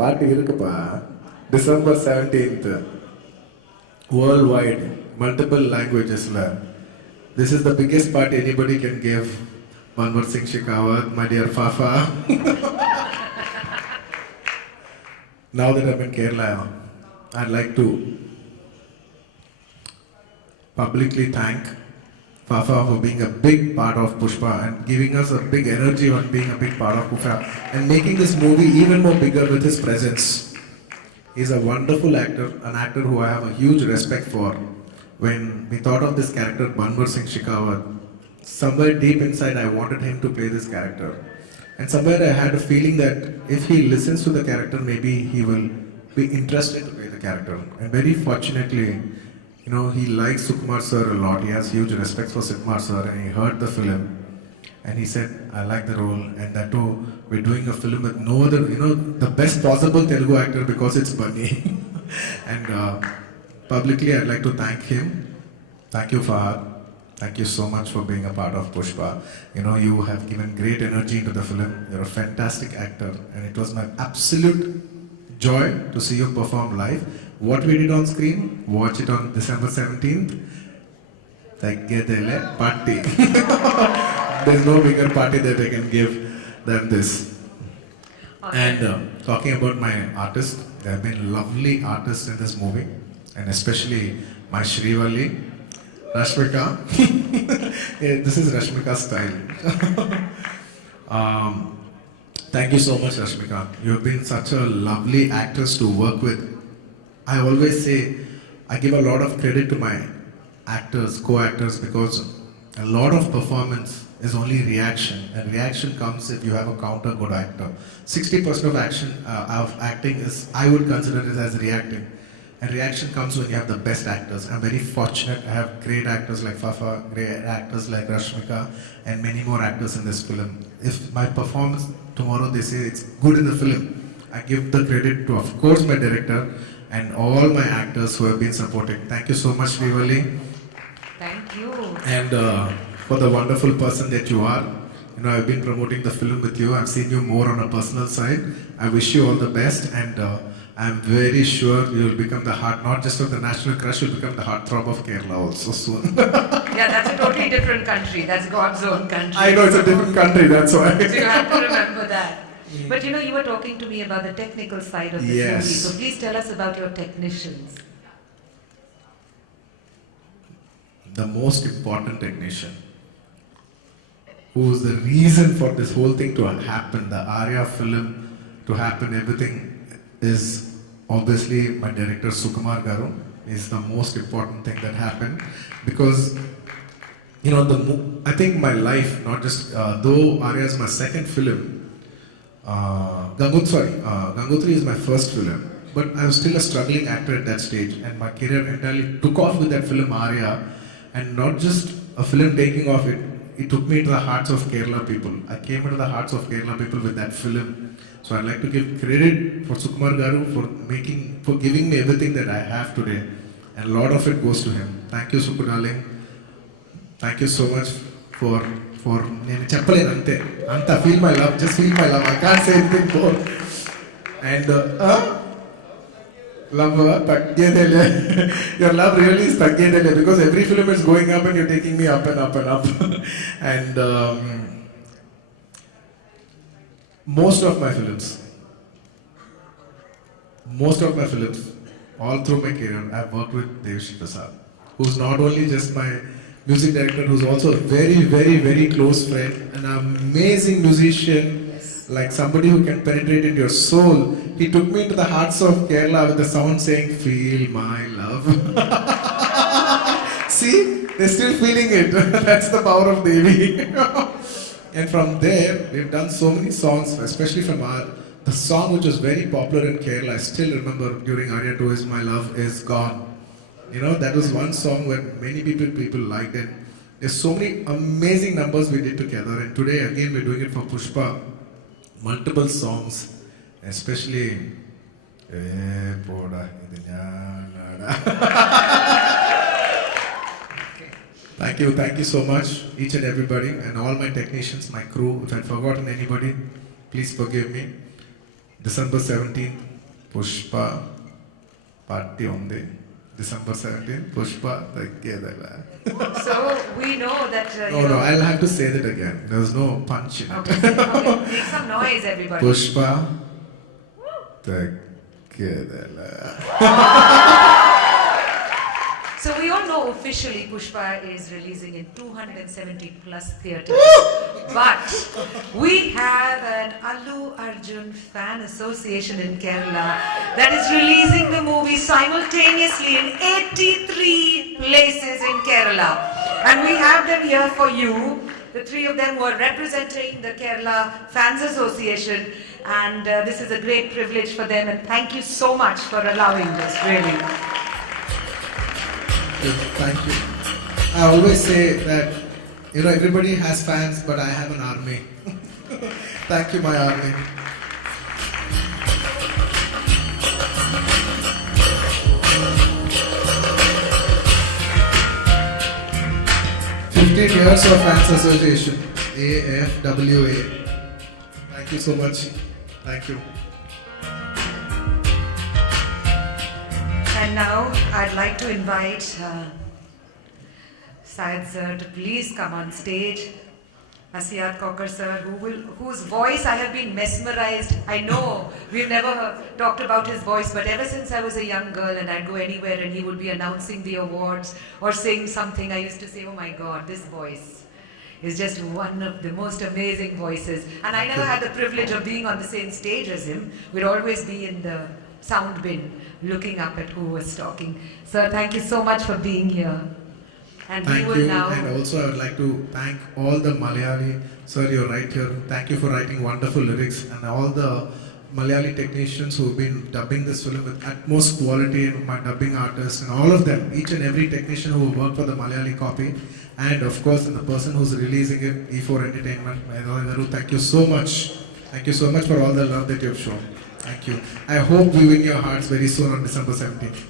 பாட்டு இருக்குப்பா. December 17th, worldwide, multiple languages. This is the biggest party anybody can give. Manvar Singh Shekhawat, my dear Fafa. Now that I'm in Kerala, I'd like to publicly thank Fafa for being a big part of Pushpa and giving us a big energy on being a big part of Pushpa and making this movie even more bigger with his presence. He's a wonderful actor, an actor who I have a huge respect for. When we thought of this character, Manvar Singh Shekhawat, somewhere deep inside I wanted him to play this character. And somewhere I had a feeling that if he listens to the character, maybe he will be interested to play the character. And very fortunately, he likes Sukumar sir a lot. He has huge respect for Sukumar sir, and he heard the film. And he said, I like the role, and that too, we're doing a film with no other, the best possible Telugu actor because it's Bunny. And publicly, I'd like to thank him. Thank you, Fahad. Thank you so much for being a part of Pushpa. You have given great energy into the film. You're a fantastic actor, and it was my absolute joy to see you perform live. What we did on screen, watch it on December 17th. Taggedele party. There's no bigger party that I can give than this. Okay. And talking about my artists, there have been lovely artists in this movie, and especially my Srivalli, Rashmika. Yeah, this is Rashmika's style. Thank you so much, Rashmika. You have been such a lovely actress to work with. I always say I give a lot of credit to my actors, co-actors, because a lot of performance is only reaction, and reaction comes if you have a counter good actor. 60% of acting is, I would consider it as reacting, and reaction comes when you have the best actors. I'm very fortunate. I have great actors like Fafa, great actors like Rashmika, and many more actors in this film. If my performance tomorrow they say it's good in the film, I give the credit to, of course, my director and all my actors who have been supporting. Thank you so much, Srivalli. Thank you. And for the wonderful person that you are. I've been promoting the film with you. I've seen you more on a personal side. I wish you all the best, and I'm very sure you'll become the heart, not just of the National Crush, you'll become the heartthrob of Kerala also soon. Yeah, that's a totally different country. That's God's own country. I know, it's a different country, that's why. So you have to remember that. But you were talking to me about the technical side of this Yes. movie. So please tell us about your technicians. The most important technician, who is the reason for this whole thing to happen, the Arya film to happen, everything, is obviously my director Sukumar Garu. Is the most important thing that happened, because I think my life, not just though Arya is my second film, Gangotri is my first film, but I was still a struggling actor at that stage, and my career entirely took off with that film Arya. And not just a film taking off, it took me into the hearts of Kerala people. I came into the hearts of Kerala people with that film. So I'd like to give credit for Sukumar Garu for giving me everything that I have today. And a lot of it goes to him. Thank you, Suku darling. Thank you so much for feel my love, just feel my love. I can't say anything more. And love, your love really is taggedele, because every film is going up and you're taking me up and up and up. And most of my films, all through my career, I've worked with Devshri Prasad, who's not only just my music director, who's also a very, very, very close friend, an amazing musician, like somebody who can penetrate into your soul. He took me into the hearts of Kerala with the sound saying, feel my love. See, they're still feeling it. That's the power of Devi. And from there, we've done so many songs, especially from the song which was very popular in Kerala. I still remember during Arya 2 is My Love Is Gone. That was one song where many people liked it. There's so many amazing numbers we did together. And today, again, we're doing it for Pushpa. Multiple songs, especially Thank you so much, each and everybody, and all my technicians, my crew. If I've forgotten anybody, Please forgive me. December 17th, Pushpa party on day. December 17th, Pushpa together. So we know that. No, I'll have to say that again. There's no punch in it. Okay, make some noise, everybody. Pushpa together. So we all know officially Pushpa is releasing in 270 plus theatres. But we have an Allu Arjun fan association in Kerala that is releasing the movie simultaneously in 83 places in Kerala. And we have them here for you. The three of them were representing the Kerala Fans Association. And this is a great privilege for them. And thank you so much for allowing this, really. Thank you. I always say that, everybody has fans, but I have an army. Thank you, my army. "15 years of Fans Association, AFWA. Thank you so much. Thank you. And now I'd like to invite Syed sir to please come on stage. Asiyat Kokar sir, whose voice I have been mesmerized. I know we've never talked about his voice, but ever since I was a young girl and I'd go anywhere and he would be announcing the awards or saying something, I used to say, oh my God, this voice is just one of the most amazing voices. And I never had the privilege of being on the same stage as him. We'd always be in the sound bin looking up at who was talking. Sir, thank you so much for being here. And Thank we will you. now... And also I would like to thank all the Malayali. Sir, you're right here. Thank you for writing wonderful lyrics, and all the Malayali technicians who have been dubbing this film with utmost quality, and my dubbing artists and all of them, each and every technician who worked for the Malayali copy, and of course the person who's releasing it, E4 Entertainment. Thank you so much. Thank you so much for all the love that you have shown. Thank you. I hope we win your hearts very soon on December 17th.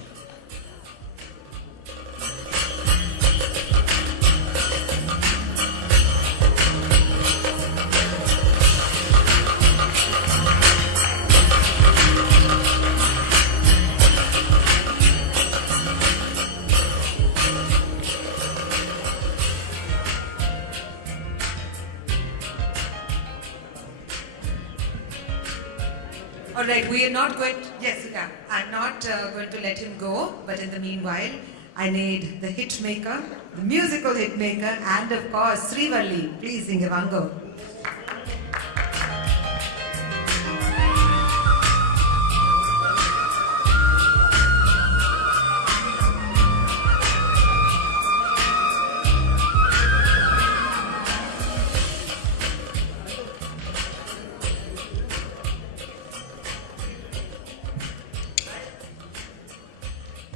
All right, we are not going to, yes, yeah, I'm not going to let him go, but in the meanwhile, I need the hit maker, the musical hit maker, and of course, Srivalli. Please, Ingevango.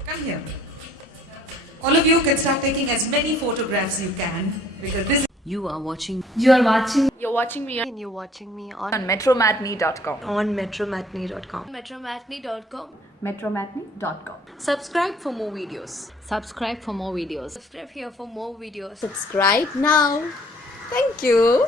Come here. All of you can start taking as many photographs you can, because this You are watching You're watching me on metromatney.com. on metromatney.com. Metromatney.com. Subscribe for more videos. Subscribe for more videos. Subscribe here for more videos. Subscribe now. Thank you.